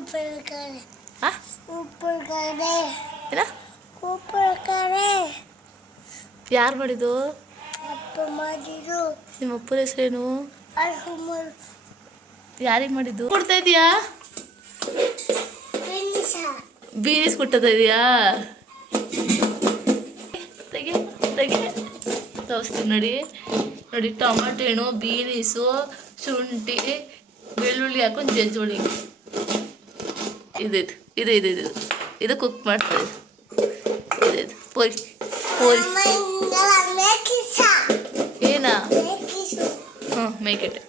ಉಪ್ಪಿನಕಾಯಿ ಹಾಂ ಉಪ್ಪಿನಕಾಯಿ ಏನ ಉಪ್ಪಿನಕಾಯಿ ಯಾರು ಮಾಡಿದ್ದು ಅಪ್ಪ ಮಾಡಿದ್ದು ನಿಮ್ಮ ಅಪ್ಪನ ಹೆಸರೇನು ಯಾರಿಗೆ ಮಾಡಿದ್ದು ಕೊಡ್ತಾ ಇದೀಯಾ ಬೀನ್ಸ್ ಬೀನಿಸ್ ಕೊಟ್ಟದ ಇದೆಯಾ ತೆಗೆ ತೆಗೆ ತೋರಿಸ್ತೀನಿ ನೋಡಿ ನೋಡಿ ಟೊಮಾಟೊ ಹಣ್ಣು ಬೀನಿಸು ಶುಂಠಿ ಬೆಳ್ಳುಳ್ಳಿ ಹಾಕೊಂಡು ಜಜ್ಜೋಳಿ ಇದಿದು ಇದು ಇದು ಇದು ಇದು ಕುಕ್ ಮಾಡ್ತಾರೆ ಇದು ಪೋರಿ ಪೋರಿ ಅಮ್ಮ ಇಂಗಲ ಮೇಕಿಸ ಏನಾ ಮೇಕಿಸು ಹ್ಞೂ ಮೇಕೆಟೆ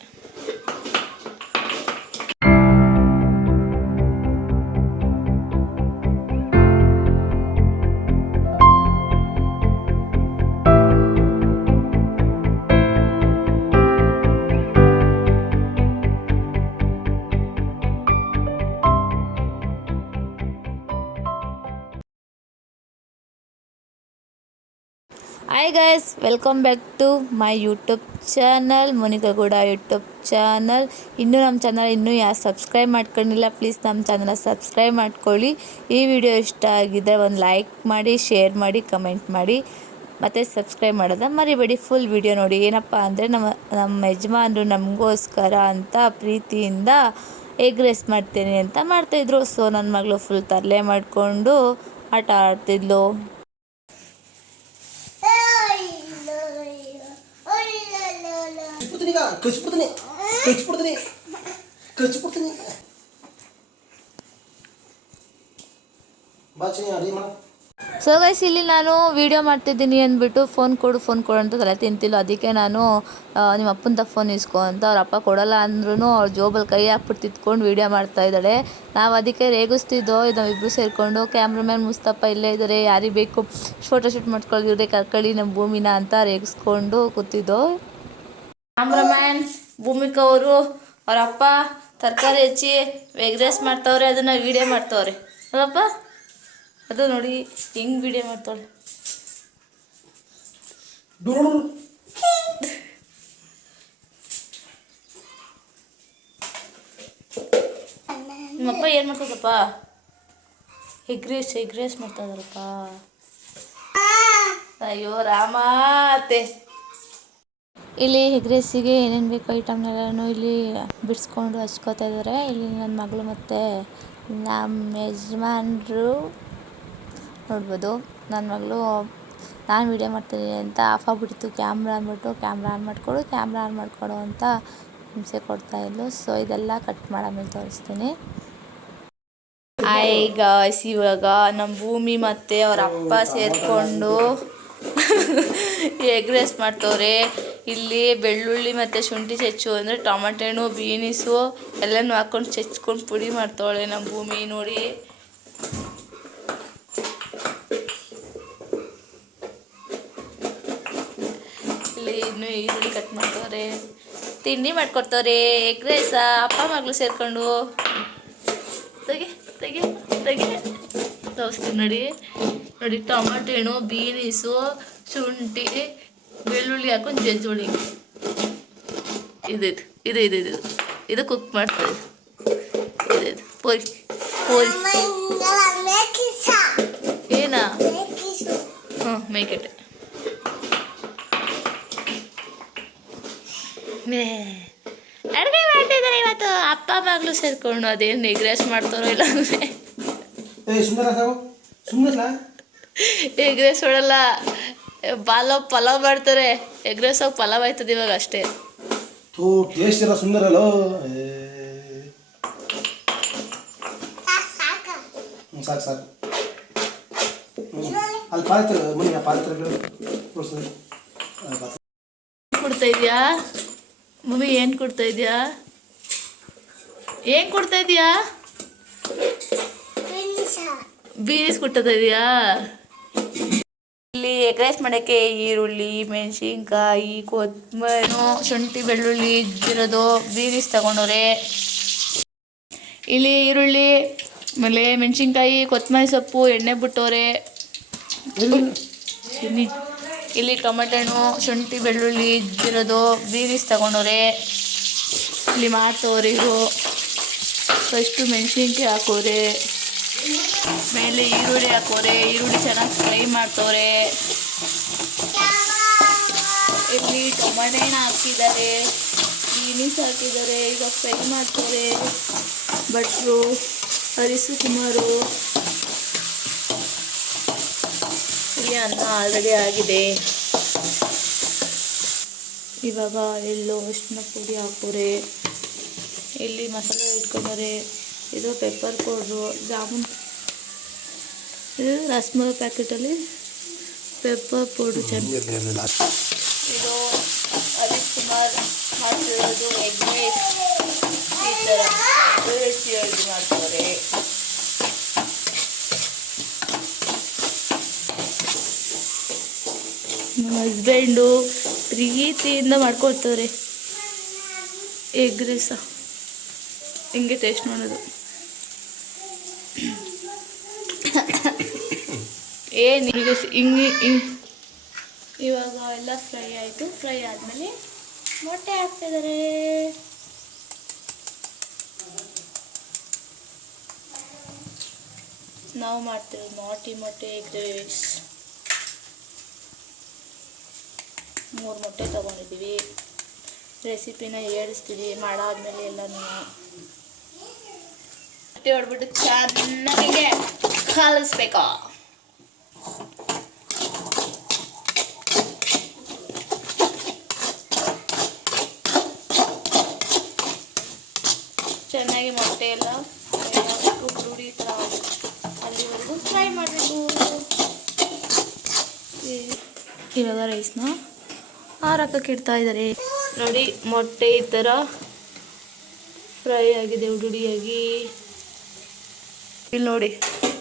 hi guys welcome back to my YouTube channel Munika Gowda YouTube channel ಇನ್ನೂ ನಮ್ಮ ಚಾನಲ್ ಇನ್ನೂ ಯಾರು ಸಬ್ಸ್ಕ್ರೈಬ್ ಮಾಡ್ಕೊಂಡಿಲ್ಲ ಪ್ಲೀಸ್ ನಮ್ಮ ಚಾನಲ್ ಸಬ್ಸ್ಕ್ರೈಬ್ ಮಾಡ್ಕೊಳ್ಳಿ. ಈ ವಿಡಿಯೋ ಇಷ್ಟ ಆಗಿದೆ ಒಂದು ಲೈಕ್ ಮಾಡಿ ಶೇರ್ ಮಾಡಿ ಕಮೆಂಟ್ ಮಾಡಿ. ಮತ್ತು ಸಬ್ಸ್ಕ್ರೈಬ್ ಮಾಡೋದ ಮರಿಬೇಡಿ. ಫುಲ್ ವಿಡಿಯೋ ನೋಡಿ. ಏನಪ್ಪ ಅಂದರೆ ನಮ್ಮ ನಮ್ಮ ಯಜಮಾನರು ನಮಗೋಸ್ಕರ ಅಂತ ಪ್ರೀತಿಯಿಂದ ಎಗ್ ರೈಸ್ ಮಾಡ್ತೀನಿ ಅಂತ ಮಾಡ್ತಾಯಿದ್ರು ಸೊ ನನ್ನ ಮಗಳು ಫುಲ್ ತರಲೆ ಮಾಡಿಕೊಂಡು ಆಟ ಆಡ್ತಿದ್ಲು. ಅಯ್ಯೋ ಕಚ್ಬಿಡ್ತೀನಿ. ಕಚ್ಬಿಡ್ತೀನಿ. ಕಚ್ಬಿಡ್ತೀನಿ. ಸೊ ಗೈಸ್ ಇಲ್ಲಿ ನಾನು ವಿಡಿಯೋ ಮಾಡ್ತಿದ್ದೀನಿ ಅಂದ್ಬಿಟ್ಟು ಫೋನ್ ಕೊಡು ಫೋನ್ ಕೊಡು ಅಂತ ತಲೆ ತಿಂತಿಲ್ಲ. ಅದಕ್ಕೆ ನಾನು ನಿಮ್ಮ ಅಪ್ಪನ ಫೋನ್ ಇಸ್ಕೊ ಅಂತ ಅವ್ರ ಅಪ್ಪ ಕೊಡಲ್ಲ ಅಂದ್ರೂ ಅವ್ರ ಜೋಬಲ್ಲಿ ಕೈ ಹಾಕ್ಬಿಟ್ಟು ತಿತ್ಕೊಂಡು ವಿಡಿಯೋ ಮಾಡ್ತಾ ಇದ್ದಾಳೆ. ನಾವು ಅದಕ್ಕೆ ರೇಗಿಸ್ತಿದ್ದೋ ನಾವಿಬ್ಬರು ಸೇರಿಕೊಂಡು ಕ್ಯಾಮ್ರಾಮ್ಯಾನ್ ಮುಸ್ತಪ್ಪ ಇಲ್ಲೇ ಇದ್ದಾರೆ ಯಾರಿಗೆ ಬೇಕು? ಫೋಟೋ ಶೂಟ್ ಮಾಡ್ಕೊಳ್ಳಿ ಇವ್ರೆ ಕರ್ಕೊಳ್ಳಿ ನಮ್ಮ ಭೂಮಿನ ಅಂತ ರೇಗಿಸ್ಕೊಂಡು ಕೂತಿದ್ದೋ. ಕ್ಯಾಮ್ರಾಮ್ಯಾನ್ ಭೂಮಿಕಾ ಅವರು ಅವ್ರ ಅಪ್ಪ ತರಕಾರಿ ಹೆಚ್ಚಿ ಎಗ್ ರೈಸ್ ಮಾಡ್ತಾವ್ರೆ ಅದನ್ನು ವಿಡಿಯೋ ಮಾಡ್ತಾವ್ರೆ. ಅಲ್ಲಪ್ಪ? ಅದು ನೋಡಿ ಹೆಂಗ್ ವಿಡಿಯೋ ಮಾಡ್ತಾಳೆ ನಿಮ್ಮಪ್ಪ ಏನು ಮಾಡ್ತದಪ್ಪ ಎಗ್ ರೈಸ್ ಎಗ್ ರೈಸ್ ಮಾಡ್ತಾ ಇದಾರಪ್ಪ ಅಯ್ಯೋ ರಾಮಾತೆ ಇಲ್ಲಿ ಎಗ್ ರೈಸಿಗೆ ಏನೇನು ಬೇಕು ಐಟಮ್ನೆಲ್ಲನೂ ಇಲ್ಲಿ ಬಿಡಿಸ್ಕೊಂಡು ಹಚ್ಕೋತಾ ಇದ್ದಾರೆ ಇಲ್ಲಿ ನನ್ನ ಮಗಳು ಮತ್ತು ನಮ್ಮ ಯಜಮಾನರು ನೋಡ್ಬೋದು. ನನ್ನ ಮಗಳು ನಾನು ವೀಡಿಯೋ ಮಾಡ್ತೀನಿ ಅಂತ ಆಫ್ ಆಗಿಬಿಟ್ಟಿತ್ತು. ಕ್ಯಾಮ್ರಾ ಅಂದ್ಬಿಟ್ಟು ಕ್ಯಾಮ್ರಾ ಆನ್ ಮಾಡಿಕೊಡು, ಕ್ಯಾಮ್ರಾ ಆನ್ ಮಾಡಿಕೊಡು ಅಂತ ಹಿಂಸೆ ಕೊಡ್ತಾ ಇದ್ಲು. ಸೊ ಇದೆಲ್ಲ ಕಟ್ ಮಾಡಾಮೇಲೆ ತೋರಿಸ್ತೀನಿ. ಆಯ್ಗ ಇವಾಗ ನಮ್ಮ ಭೂಮಿ ಮತ್ತು ಅವರ ಅಪ್ಪ ಸೇರಿಕೊಂಡು ಎಗ್ ರೈಸ್ ಮಾಡ್ತವ್ರೆ. ಇಲ್ಲಿ ಬೆಳ್ಳುಳ್ಳಿ ಮತ್ತು ಶುಂಠಿ ಚಚ್ಚು ಅಂದರೆ ಟೊಮೆಟೊ ಹಣ್ಣು, ಬೀನಿಸು ಎಲ್ಲನೂ ಹಾಕ್ಕೊಂಡು ಚಚ್ಕೊಂಡು ಪುಡಿ ಮಾಡ್ತಾವಳೆ ನಮ್ಮ ಭೂಮಿ, ನೋಡಿ. ಇಲ್ಲಿ ಇನ್ನೂ ಈರುಳ್ಳಿ ಕಟ್ ಮಾಡ್ತವ್ರೆ. ತಿಂಡಿ ಮಾಡ್ಕೊಡ್ತವ್ರೆ. ಎಗ್ ರೈಸಾ, ಅಪ್ಪ, ಮಗಳು ಸೇರ್ಕೊಂಡು. ತೆಗೆ ತೆಗೆ ತೆಗೆ. ತೋರಿಸ್ತೀನಿ ನೋಡಿ. ನೋಡಿ, ಟೊಮಾಟೊ ಹಣ್ಣು ಬೀನಿಸು, ಶುಂಠಿ, ಬೆಳ್ಳುಳ್ಳಿ ಹಾಕೊಂಡು ಜಜ್ಜೋಳಿ. ಇದಿದು, ಇದು ಇದು ಇದು ಇದು. ಕುಕ್ ಮಾಡ್ತಾರೆ ಇದಿದು ಪೋರಿ ಪೋರಿ ಏನಾ? ಹ್ಞೂ ಮೇಕೆಟೆ ಅಡುಗೆ ಮಾಡ್ತಿದ್ದಾರೆ ಇವತ್ತು. ಅಪ್ಪ ಮಗಳು ಸೇರ್ಕೊಂಡು ಅದೇನು ಎಗ್ ರೈಸ್ ಮಾಡ್ತಾರೋ ಇಲ್ಲ ಅಂದರೆ ಏ ಸುಂದರ ಸಾವು ಸುಂದರ ಎಗ್ ರೈಸ್ ಹೊಡಲ್ಲ ಪಲಾವ್ ಪಲಾವ್ ಮಾಡ್ತಾರೆ. ಎಗ್ ರೈಸ್ ಪಲಾವ್ ಆಯ್ತದೆ ಇವಾಗ ಅಷ್ಟೇ. ಥೂ ಟೇಸ್ಟ್ ಇರೋ ಸುಂದರ ಅಲ್ಲೋ ಸಾಕು ಸಾಕು. ಅಲ್ಲಿ ಪಾತ್ರ ಮನೆ ಪಾತ್ರಗಳು. ಕೊಡ್ತಾ ಇದೆಯಾ? ಮಮ್ಮಿ ಏನು ಕೊಡ್ತಾ ಇದೆಯಾ? ಏನು ಕೊಡ್ತಾ ಇದೆಯಾ? ಬೀನಿಸ್ ಕೊಡ್ತಾ ಇದೆಯಾ ಇಲ್ಲಿ ಎಗ್ ರೈಸ್ ಮಾಡೋಕ್ಕೆ ಈರುಳ್ಳಿ ಮೆಣಸಿನ್ಕಾಯಿ ಕೊತ್ತಂಬರಿ ಶುಂಠಿ ಬೆಳ್ಳುಳ್ಳಿ ಇದ್ದಿರೋದು ಬೀನಿಸ್ ತಗೊಂಡವ್ರೆ. ಇಲ್ಲಿ ಈರುಳ್ಳಿ ಆಮೇಲೆ ಮೆಣಸಿನ್ಕಾಯಿ ಕೊತ್ತಂಬರಿ ಸೊಪ್ಪು ಎಣ್ಣೆ ಬಿಟ್ಟವ್ರೆ. ಇಲ್ಲಿ ಇಲ್ಲಿ ಟೊಮೆಟೊ ಹಣ್ಣು ಶುಂಠಿ ಬೆಳ್ಳುಳ್ಳಿ ಇದ್ದಿರೋದು ಬೀನಿಸ್ ತಗೊಂಡವ್ರೆ. ಇಲ್ಲಿ ಮಾಡ್ತವ್ರೆ ಇವರು. ಫಸ್ಟು ಮೆಣಸಿನ್ಕಾಯಿ ಹಾಕೋರೆ. ಮೇಲೆ ಈರುಳ್ಳಿ ಹಾಕೋರೆ, ಈರುಳ್ಳಿ ಚೆನ್ನಾಗಿ ಫ್ರೈ ಮಾಡ್ತವ್ರೆ. ಇಲ್ಲಿ ಟೊಮೆಟೊ ಹಾಕಿದ್ದಾರೆ. ಬೀನಿಸ್ ಹಾಕಿದ್ದಾರೆ, ಈಗ ಫ್ರೈ ಮಾಡ್ತವ್ರೆ. ಭಟ್ರು ಹರಿಸು ಕುಮಾರು. ಇಲ್ಲಿ ಅನ್ನ ಆಲ್ರೆಡಿ ಆಗಿದೆ. ಇವಾಗ ಎಲ್ಲೋ ಅರಿಶಿನ ಪುಡಿ ಹಾಕೋರೆ. ಇಲ್ಲಿ ಮಸಾಲೆ ಇಟ್ಕೊಂಡರೆ ಇದು ಪೆಪ್ಪರ್ ಪೌಡ್ರು ಜಾಮೂನ್ ಇದು ರಸ್ಮಲೈ ಪ್ಯಾಕೆಟಲ್ಲಿ ಪೆಪ್ಪರ್ ಪೌಡ್ರು ಚೆನ್ನಾಗಿ ಇದು ಅದಕ್ಕೆ ಸುಮಾರು ಮಾಡ್ತಿರೋದು ಎಗ್ ರೈಸ್ ಈ ಥರ ಮಾಡ್ತಾರೆ. ನಮ್ಮ ಹಸ್ಬೆಂಡು ಪ್ರೀತಿಯಿಂದ ಮಾಡ್ಕೊಡ್ತಾರೆ ಎಗ್ ರೈಸ. ಹಿಂಗೆ ಟೇಸ್ಟ್ ಮಾಡೋದು? ಏನು ಈಗ ಹಿಂಗೆ ಇವಾಗ ಎಲ್ಲ ಫ್ರೈ ಆಯಿತು. ಫ್ರೈ ಆದಮೇಲೆ ಮೊಟ್ಟೆ ಹಾಕ್ತಿದ್ದಾರೆ ನಾವು ಮಾಡ್ತೇವೆ ನಾಟಿ ಮೊಟ್ಟೆ ರೈಸ್ ಮೂರು ಮೊಟ್ಟೆ ತೊಗೊಂಡಿದ್ದೀವಿ. ರೆಸಿಪಿನ ಹೇಳಿಸ್ತೀವಿ. ಮಾಡಾದ್ಮೇಲೆ ಎಲ್ಲನೂ. ಮೊಟ್ಟೆ ಹೊಡ್ಬಿಟ್ಟು ಚೆನ್ನಾಗಿ ಕಲಿಸ್ಬೇಕು ಚೆನ್ನಾಗಿ ಮೊಟ್ಟೆ ಎಲ್ಲ ಹುರುಳಿ ಥರ. ಅಲ್ಲಿವರೆಗೂ ಫ್ರೈ ಮಾಡಬೇಕು. ಇವಾಗ ರೈಸ್ನ ಆರಕ್ಕೆ ಇಡ್ತಾ ಇದ್ದಾರೆ. ನೋಡಿ ಮೊಟ್ಟೆ ಈ ಥರ ಫ್ರೈ ಆಗಿದೆ ಉಡುಡಿಯಾಗಿ ಇಲ್ಲಿ ನೋಡಿ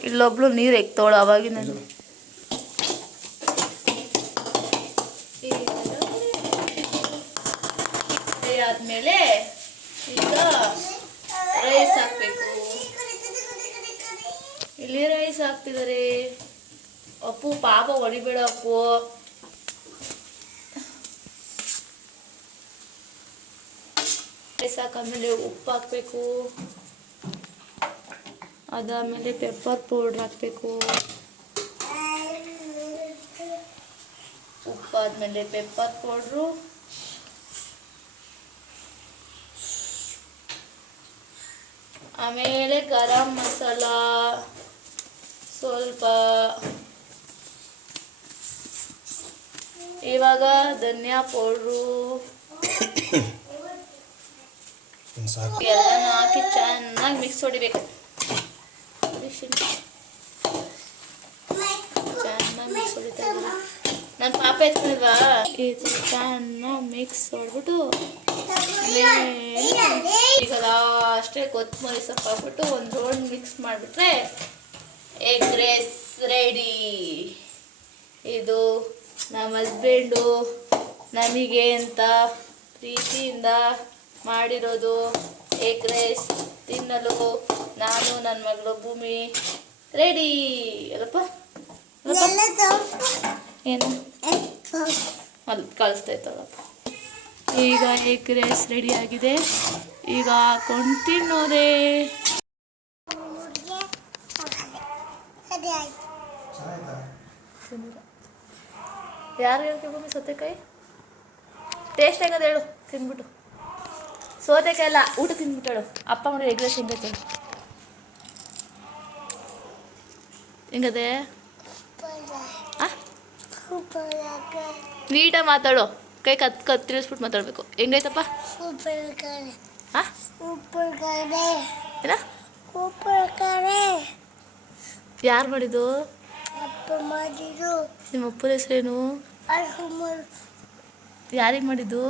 ಇಲ್ಲೊಬ್ಳು ನೀರು ಎಕ್ತವಳು ಅವಾಗಿನ ರೈಸ್ ಅಪ್ಪು ಪಾಪ ಹೊಡಿಬೇಡ ಅಪ್ಪು ಸಾಕಾದ್ಮೇಲೆ ಉಪ್ಪು ಹಾಕಬೇಕು. ಅದಾದಮೇಲೆ ಪೆಪ್ಪರ್ ಪೌಡ್ರ್ ಹಾಕಬೇಕು. ಉಪ್ಪಾದ್ಮೇಲೆ ಪೆಪ್ಪರ್ ಪೌಡ್ರು ಆಮೇಲೆ ಗರಂ ಮಸಾಲ. ಸ್ವಲ್ಪ ಇವಾಗ ಧನಿಯಾ ಪೌಡ್ರು. ಎಲ್ಲನೂ ಹಾಕಿ ಚೆನ್ನಾಗಿ ಮಿಕ್ಸ್ ಹೊಡಿಬೇಕು. ಚೆನ್ನಾಗಿ ಮಿಕ್ಸ್ ಹೊಡಿತಾ ಇದ್ದಾರೆ. ನನ್ನ ಪಾಪ ಎತ್ಕೊಂಡಿಲ್ವಾ? ಈ ಥರ ಚೆನ್ನಾಗಿ ಮಿಕ್ಸ್ ಹೊಡ್ಬಿಟ್ಟು ಈಗ ಲಾಸ್ಟೇ ಕೊತ್ತಂಬರಿ ಸೊಪ್ಪು ಹಾಕ್ಬಿಟ್ಟು ಒಂದು ರೋಡ್ ಮಿಕ್ಸ್ ಮಾಡಿಬಿಟ್ರೆ ಎಗ್ ರೈಸ್ ರೆಡಿ. ಇದು ನಮ್ಮ ಹಸ್ಬೆಂಡು ನಮಗೆ ಅಂತ ಪ್ರೀತಿಯಿಂದ ಮಾಡಿರೋದು ಎಗ್ ರೈಸ್ ತಿನ್ನಲು ನಾನು ನನ್ನ ಮಗಳು ಭೂಮಿ ರೆಡಿ. ಅಲ್ಲಪ್ಪ? ಏನು? ಅಲ್ಲಿ ಕಳಿಸ್ತಾ ಇತ್ತಲ್ಲಪ್ಪ ಈಗ ಎಗ್ ರೈಸ್ ರೆಡಿ ಆಗಿದೆ. ಈಗ ಹಾಕೊಂಡು ತಿನ್ನೋದೇ ಸರಿ ಆಯ್ತು ಯಾರು ಹೇಳ್ತೀವಿ ಭೂಮಿ ಸೌತೆಕಾಯಿ? ಟೇಸ್ಟ್ ಆಗದ ಹೇಳು ತಿಂದ್ಬಿಟ್ಟು. ಸೌತೆಕಾಯಿ ಅಲ್ಲ ಊಟ ತಿಂದ್ಬಿಟ್ಟು ಅಪ್ಪ ಮಾಡಿ ಎಗ್ ರೈಸ್ ಹೆಂಗೈತೆ ಹೆಂಗದೆ? ನೀಟಾಗಿ ಮಾತಾಡು. ಕೈ ಕತ್ ಕತ್ತಿರಿಸ್ಬಿಟ್ಟು ಮಾತಾಡಬೇಕು. ಹೆಂಗೈತಪ್ಪ? ಹಾಂ ಸೂಪರ್ ಕಡೆ ಏನ ಸೂಪರ್ ಕಡೆ ಯಾರು ಮಾಡಿದ್ದು? ನಿಮ್ಮ ಅಪ್ಪನ ಹೆಸರೇನು? ಯಾರಿಗೆ ಮಾಡಿದ್ದು?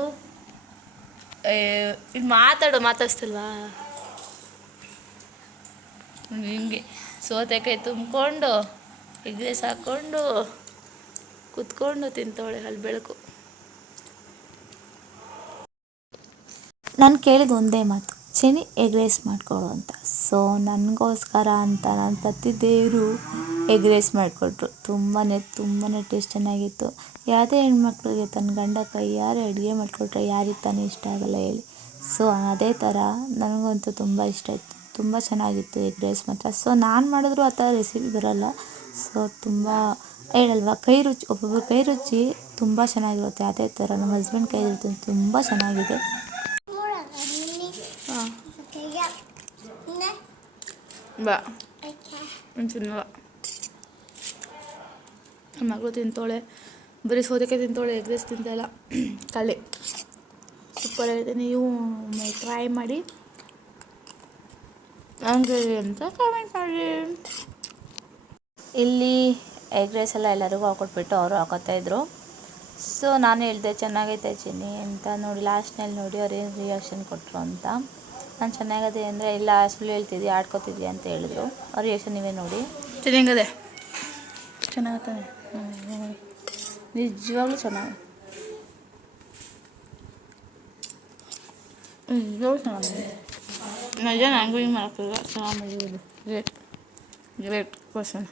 ಇದು ಮಾತಾಡೋ ಮಾತಾಡು ಮಾತಾಡ್ಸ್ತಿಲ್ವಾ? ಹಿಂಗೆ ಸೋತೆಕಾಯಿ ತುಂಬಿಕೊಂಡು ಎಗ್ ರೈಸ್ ಹಾಕ್ಕೊಂಡು ಕುತ್ಕೊಂಡು ತಿಂತವಳೆ ಅಲ್ಲಿ ಬೆಳಕು. ನಾನು ಕೇಳಿದ ಒಂದೇ ಮಾತು. ಶನಿ ಎಗ್ ರೈಸ್ ಮಾಡಿಕೊಡು ಅಂತ. ಸೊ ನನಗೋಸ್ಕರ ಅಂತ ನಾನು ತತ್ತಿದ್ದೇವರು ಎಗ್ ರೈಸ್ ಮಾಡಿಕೊಟ್ರು. ತುಂಬಾ ತುಂಬಾ ಟೇಸ್ಟ್ ಚೆನ್ನಾಗಿತ್ತು. ಯಾವುದೇ ಹೆಣ್ಮಕ್ಳಿಗೆ ತನ್ನ ಗಂಡ ಕೈಯಾರೆ ಅಡುಗೆ ಮಾಡಿಕೊಟ್ರೆ ಯಾರಿಗೆ ತಾನೇ ಇಷ್ಟ ಆಗಲ್ಲ ಹೇಳಿ. ಸೊ ಅದೇ ಥರ ನನಗಂತೂ ತುಂಬ ಇಷ್ಟ ಆಯಿತು. ತುಂಬ ಚೆನ್ನಾಗಿತ್ತು ಎಗ್ ರೈಸ್ ಮಾತ್ರ. ಸೊ ನಾನು ಮಾಡಿದ್ರು ಆ ಥರ ರೆಸಿಪಿ ಬರೋಲ್ಲ. ಸೊ ತುಂಬ ಹೇಳಲ್ವಾ, ಕೈ ರುಚಿ ಒಬ್ಬೊಬ್ಬರು ಕೈ ರುಚಿ ತುಂಬ ಚೆನ್ನಾಗಿರುತ್ತೆ. ಅದೇ ಥರ ನಮ್ಮ ಹಸ್ಬೆಂಡ್ ಕೈ ರುಚಿ ತುಂಬ ಚೆನ್ನಾಗಿದೆ. ಬಾ oke. ತಿನ್ನಲ್ಲ ನಮ್ಮ ಮಗಳು ತಿಂತೋಳೆ ಬರೀ ಸೋದಕ್ಕೆ ತಿಂತೋಳೆ ಎಗ್ ರೈಸ್ ತಿಂತಾಯಿಲ್ಲ ಕಳ್ಳಿ ಸೂಪರ್ ಆಗಿದೆ ನೀವು ಟ್ರೈ ಮಾಡಿ ಹಂಗೆ ಅಂತ ಕಮೆಂಟ್ ಮಾಡಿ ಇಲ್ಲಿ ಎಗ್ ರೈಸ್ ಎಲ್ಲ ಎಲ್ಲರಿಗೂ ಹಾಕೊಟ್ಬಿಟ್ಟು ಅವರು ಹಾಕೋತಾ ಇದ್ರು. ಸೊ ನಾನು ಹೇಳಿದೆ ಚೆನ್ನಾಗೈತೆ ಚಿನ್ನಿ ಅಂತ ನೋಡಿ ಲಾಸ್ಟ್ನಲ್ಲಿ ನೋಡಿ ಅವ್ರೇನು ಏನು ರಿಯಾಕ್ಷನ್ ಕೊಟ್ಟರು ಅಂತ. ನಾನು ಚೆನ್ನಾಗದೆ ಅಂದರೆ ಇಲ್ಲ ಸುಳ್ಳು ಹೇಳ್ತಿದ್ದೆ ಆಡ್ಕೋತಿದ್ದೆ ಅಂತ ಹೇಳಿದ್ರು. ಅವ್ರ ರಿಯಾಕ್ಷನ್ ನೀವೇ ನೋಡಿ. ಚೆನ್ನಾಗದೆ? ಚೆನ್ನಾಗತ್ತಾನೆ ನಿಜವಾಗ್ಲೂ ಚೆನ್ನಾಗಿ ನಿಜವಾಗ್ಲೂ ಚೆನ್ನಾಗಿದೆ. ನಿಜ ನನಗೂ ಹಿಂಗೆ ಮಾಡೋಕ್ಕಿಲ್ಲ ಚೆನ್ನಾಗಿ ಗ್ರೇಟ್ ಗ್ರೇಟ್ ಪರ್ಸನ್